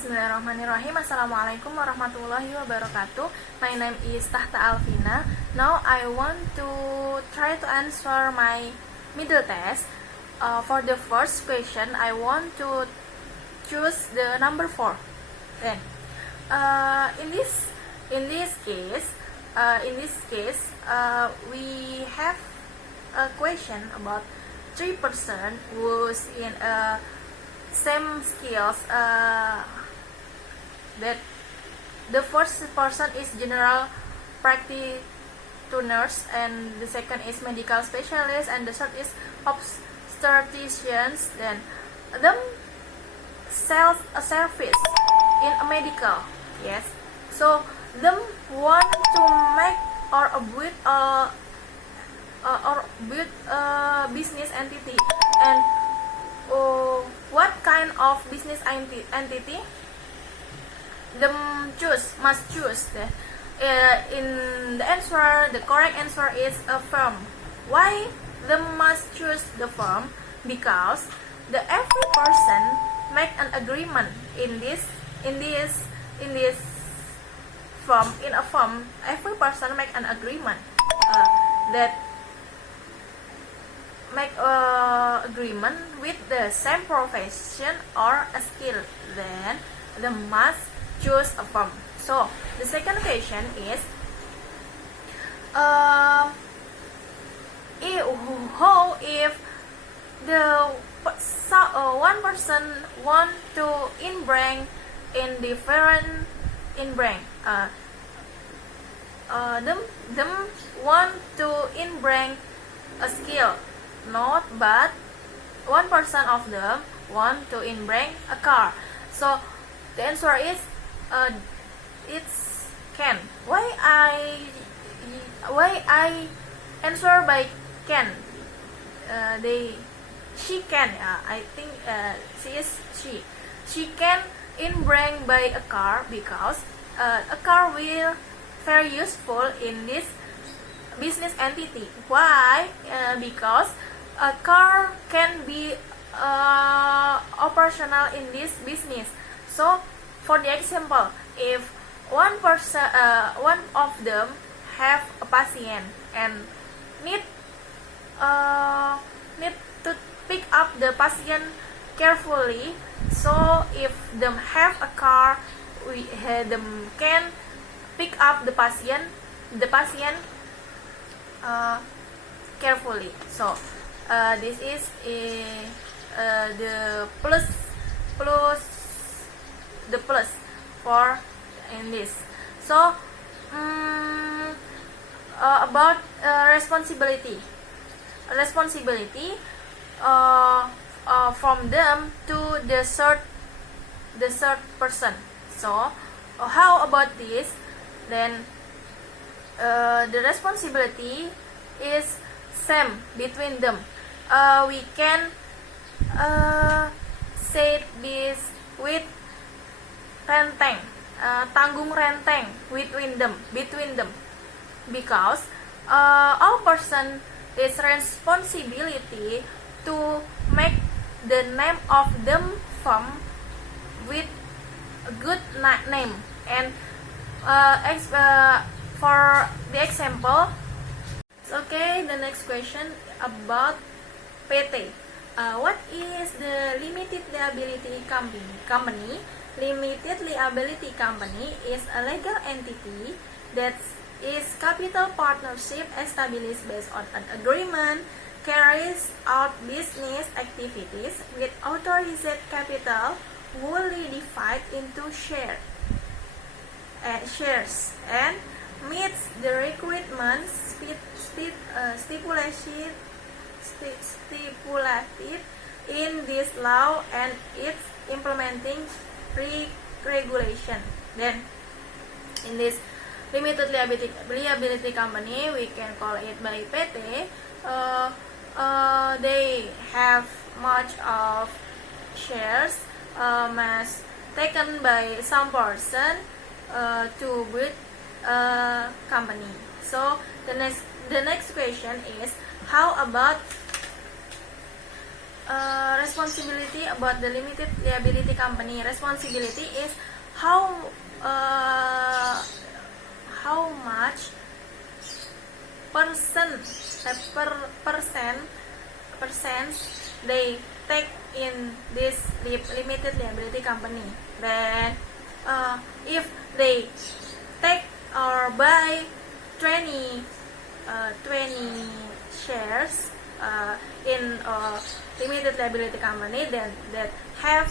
Bismillahirrahmanirrahim. Assalamualaikum warahmatullahi wabarakatuh. My name is Tahta Alvina. Now I want to try to answer my middle test. For the first question, I want to choose the number 4. Then, in this case, we have a question about 3 person who's in a same skills, that the first person is general practitioners, and the second is medical specialist, and the third is obstetricians. Then them sells a service in a medical. Yes, so them want to make or build a business entity. And what kind of business entity? Them must choose. In the answer, the correct answer is a firm. Why them must choose the firm? Because every person make an agreement in firm. In a firm, every person make an agreement that make a agreement with the same profession or a skill. Then they must choose a firm. So the second question is, how if the one person want to in-branch in different in-branch, them want to in-branch a skill, not, but one person of them want to in-branch a car. So the answer is it's can. Why I answer by can? She can. I think she can in-branch by a car, because a car will very useful in this business entity. Why? Because a car can be operational in this business. So for the example, if one of them have a patient and need to pick up the patient carefully, so if them have a car, them can pick up the patient carefully. So this is the plus for in this. So about responsibility from them to the third person. So how about this? Then the responsibility is same between them. We can say this with renteng, tanggung renteng between them, because all person is responsibility to make the name of them firm with a good name. And for the example, okay, the next question about PT. What is the limited liability company? Limited liability company is a legal entity that is capital partnership established based on an agreement, carries out business activities with authorized capital wholly divided into shares, and meets the requirements stipulated in this law and its implementing regulation. Then in this limited liability company, we can call it by PT. They have much of shares mass taken by some person to build a company. So the next question is, how about responsibility about the limited liability company. Responsibility is how much percent they take in this limited liability company. Then if they take or buy 20 shares in limited liability company, then that have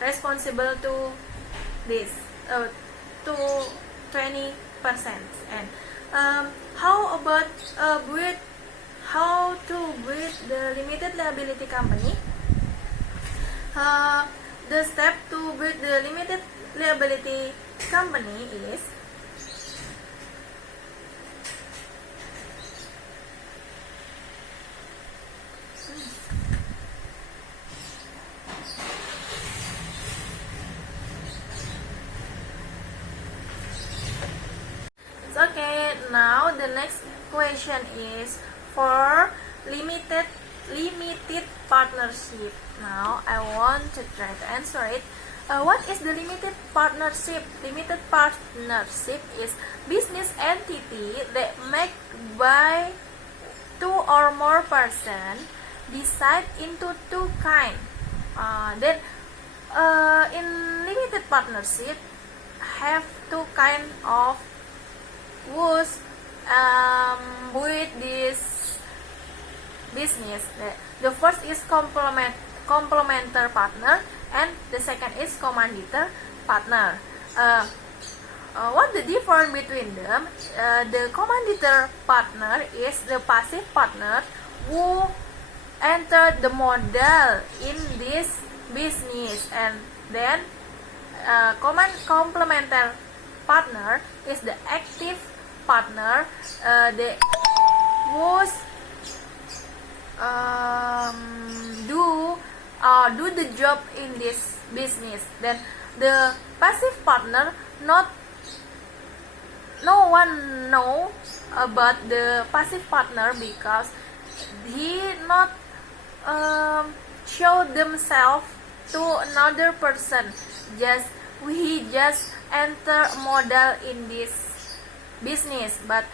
responsible to this to 20%. And how about how to build the limited liability company? The step to build the limited liability company is okay. Now the next question is for limited partnership. Now I want to try to answer it. What is the limited partnership? Limited partnership is business entity that make by two or more person decide into two kind. Then in limited partnership have two kind of who's with this business. The first is complementer partner, and the second is commanditer partner. What the difference between them? The commanditer partner is the passive partner who entered the model in this business, and then complementer partner is the active partner, the who's do the job in this business. Then the passive partner, no one know about the passive partner because he not show themselves to another person. He just enter model in this business. But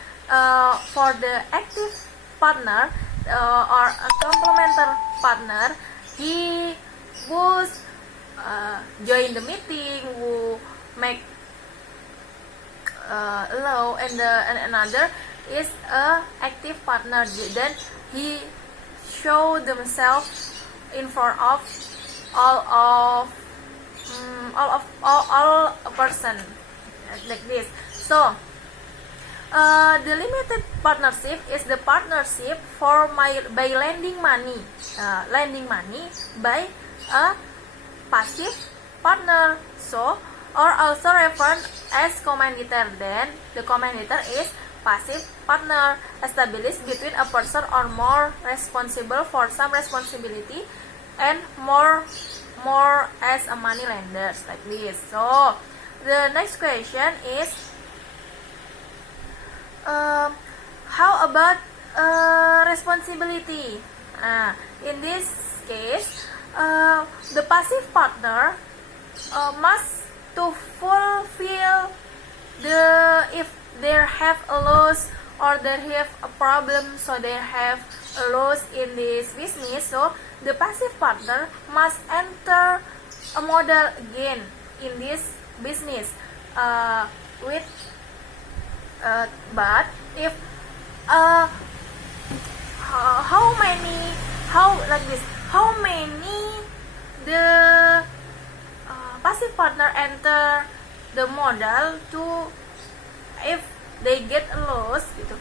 for the active partner or a complementer partner, he was join the meeting, who make law, and another is a active partner. Then he show themselves in front of all person like this. So the limited partnership is the partnership for by lending money by a passive partner, so or also referred as commanditer. Then the commanditer is passive partner established between a person or more responsible for some responsibility and more as a money lenders like this. So the next question is how about responsibility? In this case, the passive partner must to fulfill if they have a loss or they have a problem, so they have a loss in this business. So the passive partner must enter a model again in this business with but if how many the passive partner enter the model to if they get a loss gitu,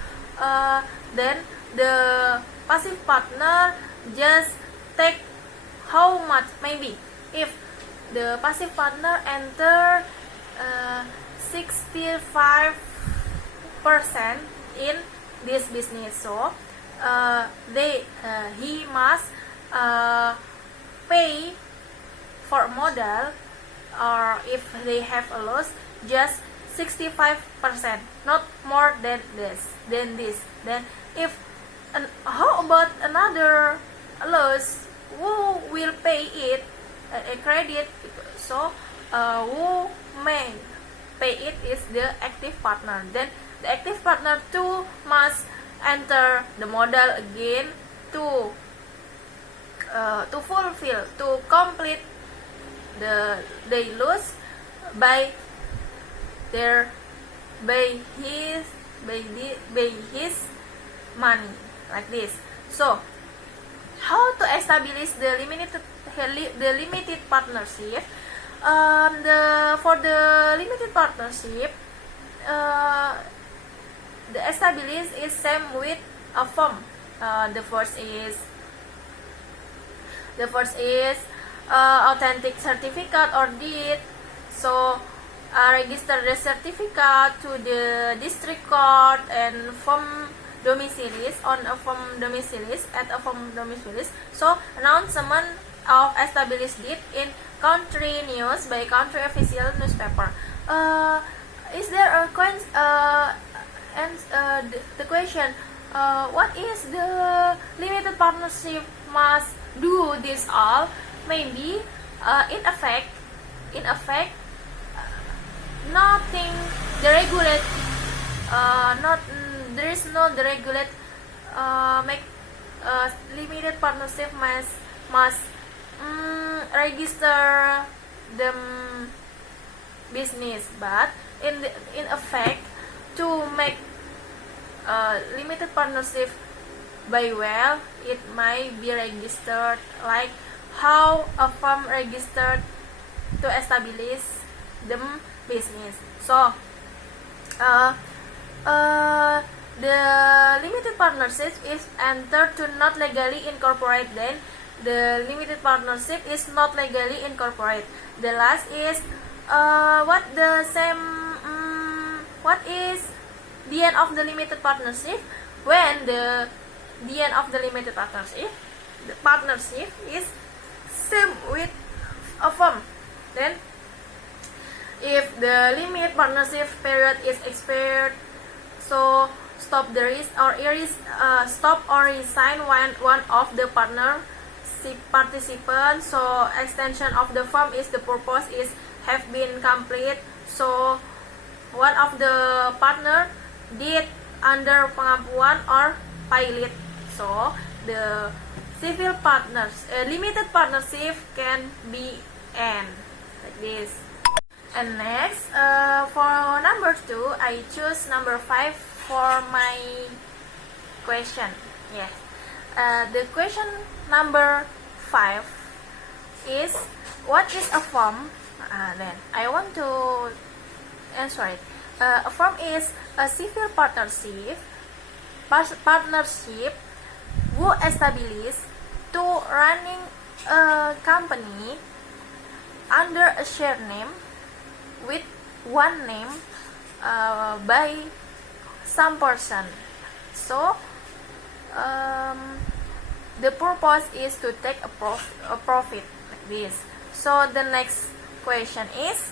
then the passive partner just take how much, maybe if the passive partner enter 65% in this business, so he must pay for model, or if they have a loss, just 65%, not more than this. Then if how about another loss, who will pay it a credit? So who may pay it is the active partner. Then the active partner too must enter the modal again to fulfill, to complete they lose by his money, like this. So how to establish the limited partnership? For the limited partnership, the establish is same with a firm. The first is authentic certificate or deed. So register the certificate to the district court and firm domiciles on a firm domiciles at a firm domiciles. So announcement of established deed in country news by country official newspaper. Is there a the question? What is the limited partnership must do this all? Maybe in effect, nothing deregulate. There is no deregulate. Make limited partnership must register the business, but in effect, to make limited partnership by well, it might be registered like how a firm registered to establish the business. So the limited partnership is entered to not legally incorporate. Then the limited partnership is not legally incorporate. The last is what is the end of the limited partnership? When the end of the limited partnership, the partnership is same with a firm. Then if the limit partnership period is expired, so stop or resign one of the participants. So extension of the firm is the purpose is have been complete. So one of the partner did under pengampuan or pilot. So the civil partners limited partnership can be end, like this. And next, for number 2, I choose number 5 for my question. Yes. The question number 5 is, what is a firm? Then I want to answer it. A firm is a civil partnership who establish to running a company under a share name with one name by some person. So the purpose is to take a profit, like this. So the next question is,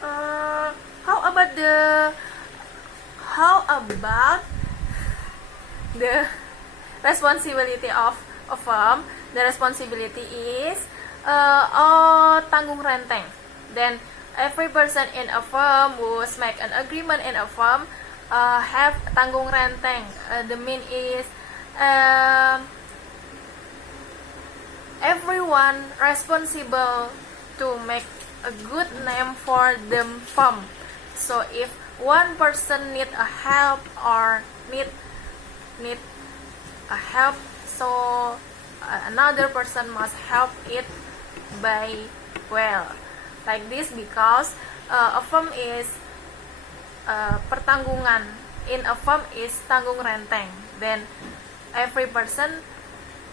how about the responsibility of a firm? The responsibility is tanggung renteng. Then every person in a firm who make an agreement in a firm have tanggung renteng. The mean is everyone responsible to make a good name for the firm. So if one person need a help or need a help, so another person must help it by well, like this, because a firm is pertanggungan. In a firm is tanggung renteng. Then every person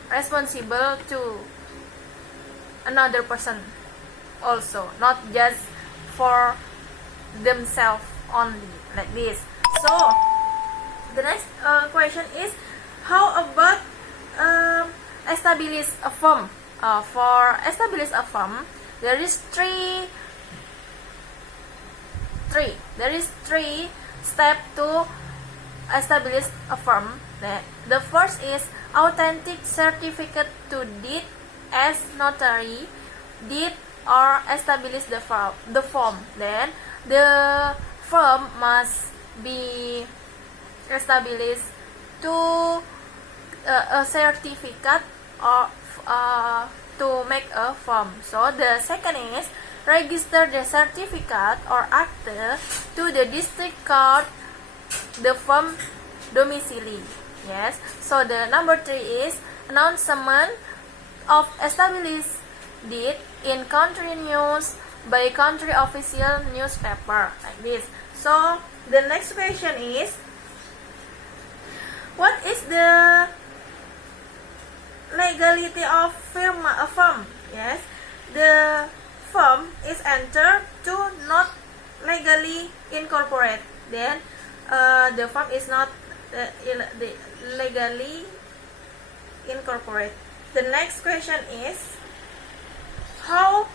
responsible to another person also, not just for themselves only, like this. So the next question is, how about establish a firm? For establish a firm, there is three steps to establish a firm. The first is authentic certificate to deed as notary, deed or establish the firm. Then the firm must be established to a certificate or to make a firm. So the second is register the certificate or act to the district court the firm domicile. Yes. So the number 3 is announcement of established deed in country news by country official newspaper, like this. So the next question is, what is the legality of a firm? Yes, the firm is entered to not legally incorporate. Then the firm is not legally incorporate. The next question is, how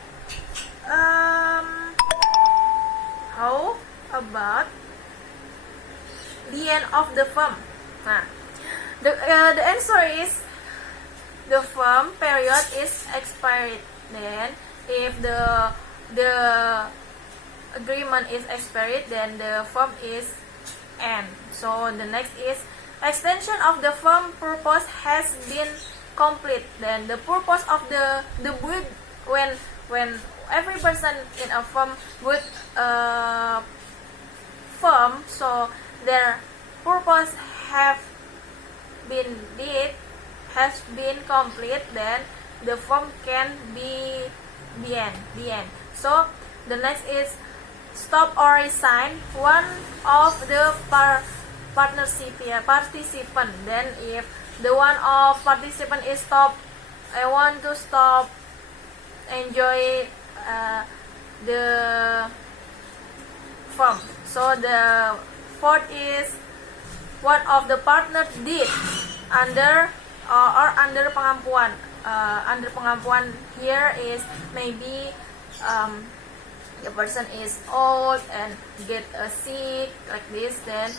about the end of the firm? The answer is the firm period is expired. Then if the agreement is expired, then the firm is end. So the next is extension of the firm purpose has been complete. Then the purpose of the build, when every person in a firm build a firm, so their purpose have been complete, then the firm can be the end. So the next is stop or resign one of the participant. Then if the one of participant is stop, I want to stop enjoy the firm. So the fourth is one of the partner did under under pengampuan. Under pengampuan here is maybe the person is old and get sick like this, then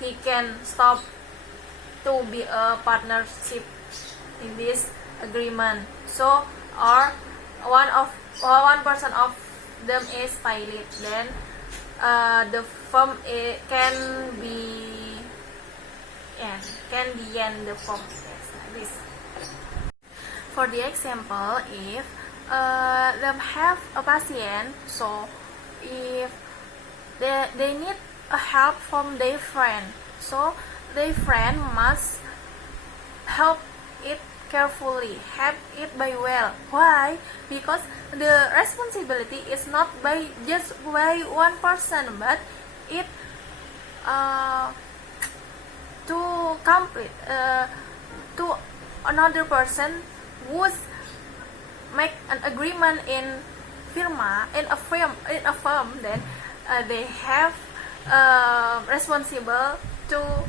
he can stop to be a partnership in this agreement. So or one person of them is pilot, then the firm can be end the firm. Yes, like this. For the example, if them have a patient, so if they need a help from their friend, so their friend must help it carefully, help it by well. Why? Because the responsibility is not just by one person, but it to complete to another person would make an agreement in a firm, then they have responsible to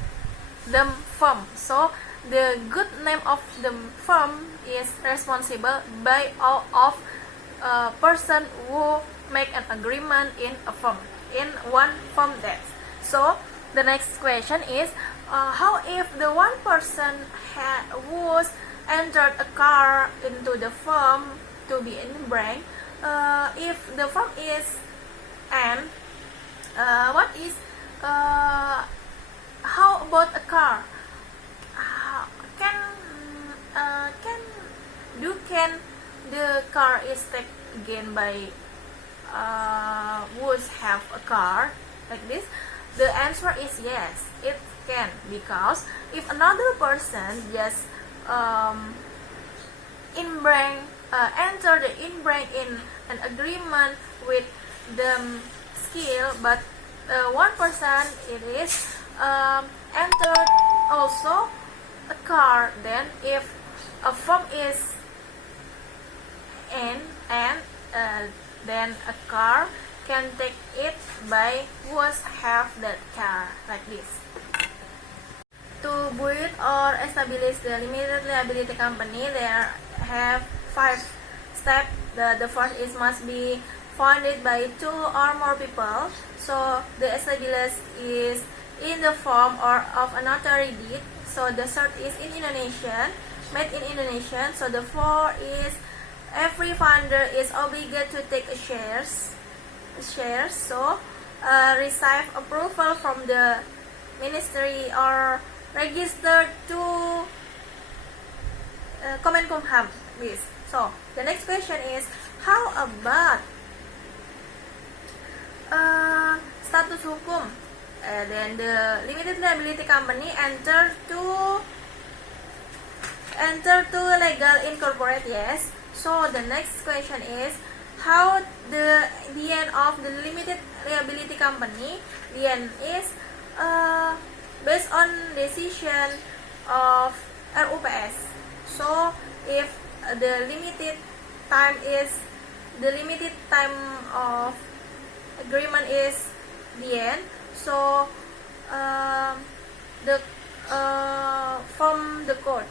the firm. So the good name of the firm is responsible by all of person who make an agreement in a firm, in one firm. That. So the next question is, how if the one person who's entered a car into the firm to be in bank, if the firm is M, what is how about a car? Can the car is taken again by who's have a car like this? The answer is yes, it can, because if another person just enter the in-bank in an agreement with the skill, but one person it is entered also a car, then if a firm is in and then a car can take it by who's have that car, like this. To build or establish the limited liability company, there have 5 steps. The first is must be founded by 2 or more people. So the established is in the form or of a notary deed. So the third is in Indonesian, made in Indonesian. So the fourth is every founder is obligated to take shares. So receive approval from the ministry or registered to Kemenkumham. This. So the next question is, how about status hukum? Then the limited liability company enter to legal incorporate. Yes. So the next question is, how the end of the limited liability company, the end is based on decision of RUPS. So if the limited time of agreement is the end, so the from the court.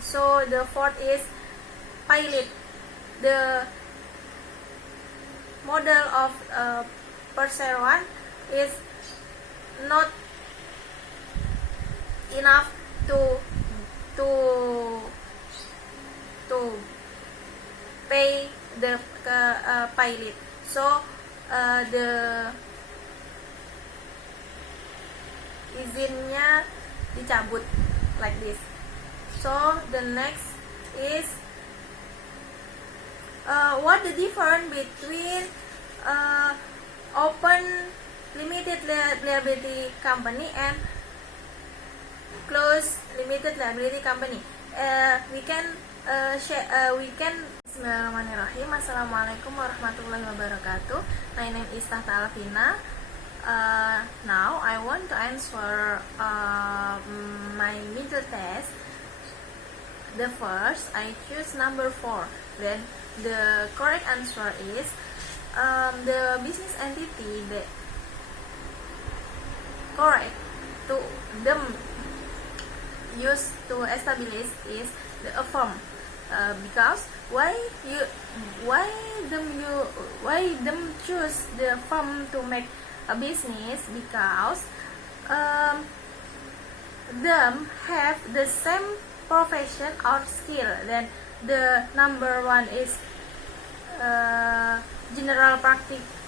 So the fourth is pilot. The model of perseroan is not enough to pay the pilot. So the izinnya dicabut like this. So the next is what the difference between open limited liability company and closed limited liability company. We can Bismillahirrahmanirrahim. Assalamualaikum warahmatullahi wabarakatuh. My name is Tahta Alvina. Now I want to answer my middle test. The first, I choose number 4. Then the correct answer is the business entity that correct to them used to establish is the firm. Because why them choose the firm to make a business? Because them have the same profession or skill. Then the number 1 is general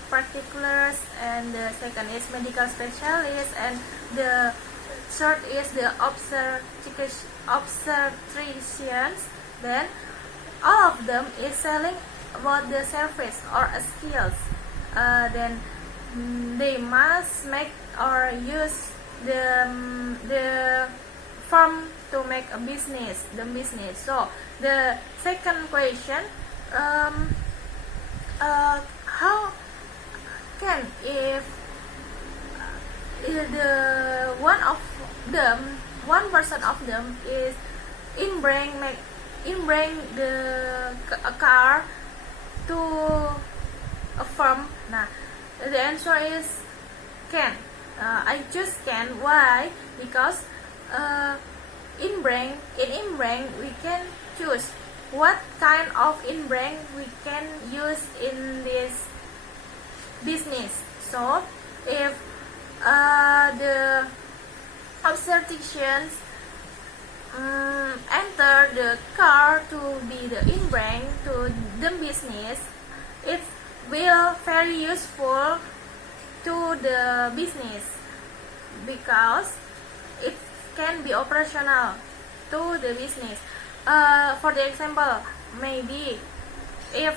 practitioners, and the second is medical specialist, and the third is the obstetricians. Then all of them is selling about the service or skills. Then they must make or use the firm to make a business. So the second question, how can if the one person of them is bring a car to a firm? Nah, the answer is can. I choose can. Why? Because in bank we can choose what kind of bank we can use in this business. So if the obstetricians enter the car to be the bank to the business, it will very useful to the business because it can be operational to the business. For the example, maybe if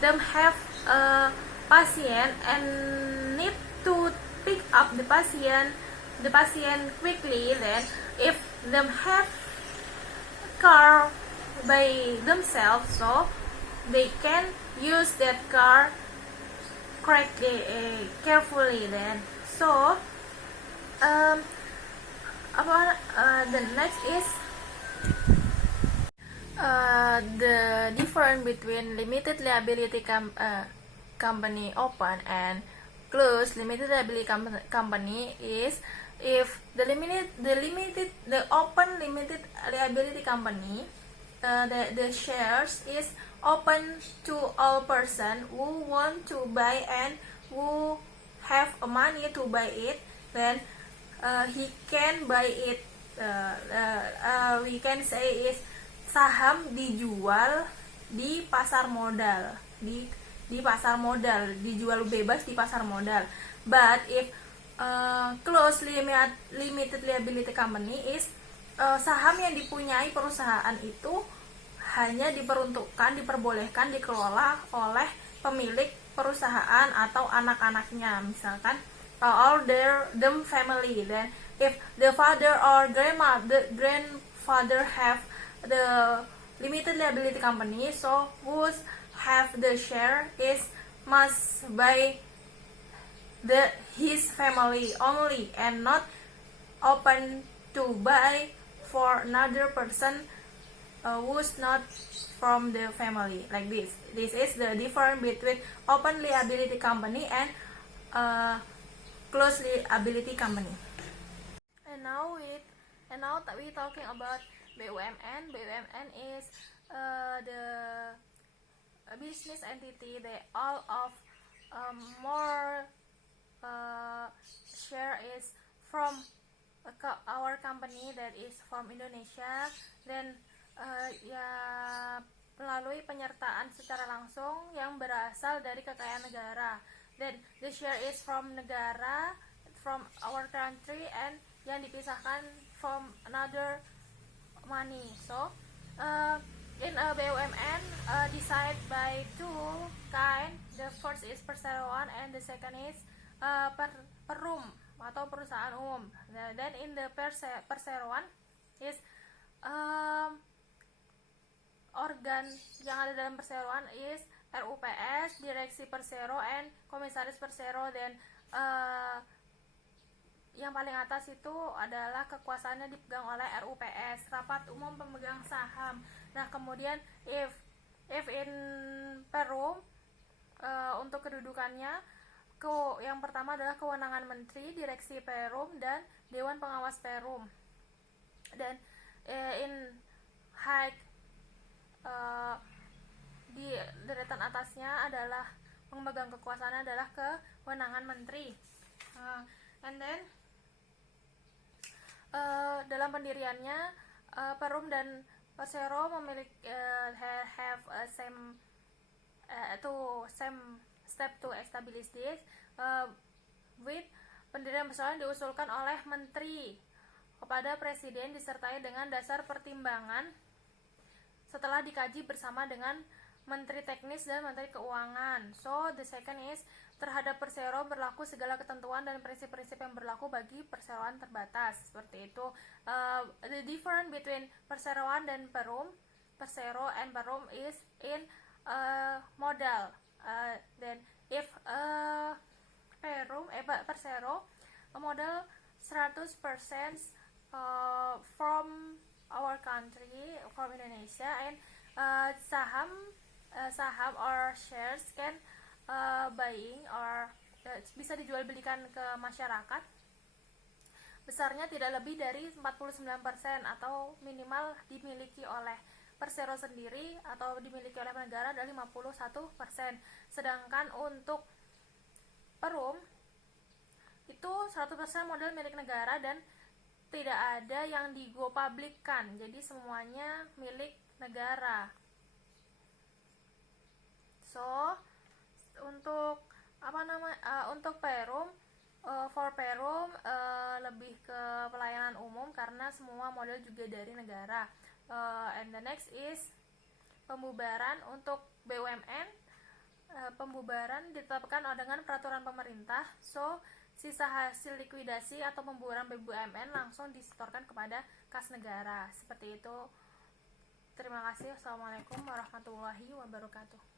them have a patient and need to pick up the patient quickly, then if them have a car by themselves, so they can use that car correctly, carefully. Then so the next is the difference between limited liability company open and closed limited liability company is if the open limited liability company, the shares is open to all person who want to buy and who have money to buy it. then he can buy it. We can say is saham dijual di pasar modal, di pasar modal, dijual bebas di pasar modal. But if closed limited liability company is saham yang dipunyai perusahaan itu hanya diperbolehkan dikelola oleh pemilik perusahaan atau anak-anaknya, misalkan all them family. Then if the father or grandfather have the limited liability company, so who's have the share is must by his family only and not open to buy for another person who's not from the family, like this. This is the difference between open liability company and closed liability company. And now we talking about BUMN. BUMN is the business entity. They all of more share is from our company that is from Indonesia. Then melalui penyertaan secara langsung yang berasal dari kekayaan negara. Then the share is from negara, from our country, and yang dipisahkan from another money. So in a BUMN decided by two kind. The first is perseroan and the second is perum atau perusahaan umum. Then in the perseroan is organ yang ada dalam perseroan is RUPS, direksi persero, and komisaris persero. Dan yang paling atas itu adalah kekuasaannya dipegang oleh RUPS, rapat umum pemegang saham. Nah, kemudian if in perum untuk kedudukannya yang pertama adalah kewenangan menteri, direksi perum, dan dewan pengawas perum. Dan in high di deretan atasnya adalah memegang kekuasaan adalah kewenangan menteri. And then dalam pendiriannya perum dan persero memiliki have same step to establish this with pendirian perseroan diusulkan oleh menteri kepada presiden disertai dengan dasar pertimbangan setelah dikaji bersama dengan menteri teknis dan menteri keuangan. So the second is terhadap persero berlaku segala ketentuan dan prinsip-prinsip yang berlaku bagi perseroan terbatas. Seperti itu. The difference between perseroan dan perum, persero and perum is in modal. Then if persero modal 100% from our country, from Indonesia, and saham or shares can buying or bisa dijual belikan ke masyarakat. Besarnya tidak lebih dari 49% atau minimal dimiliki oleh persero sendiri atau dimiliki oleh negara dari 51%. Sedangkan untuk perum itu 100% modal milik negara dan tidak ada yang di-go public-kan, jadi semuanya milik negara. So untuk untuk perum, for perum lebih ke pelayanan umum karena semua modal juga dari negara. And the next is pembubaran. Untuk BUMN, pembubaran ditetapkan dengan peraturan pemerintah. So sisa hasil likuidasi atau pembubaran BUMN langsung disetorkan kepada kas negara. Seperti itu. Terima kasih. Assalamualaikum warahmatullahi wabarakatuh.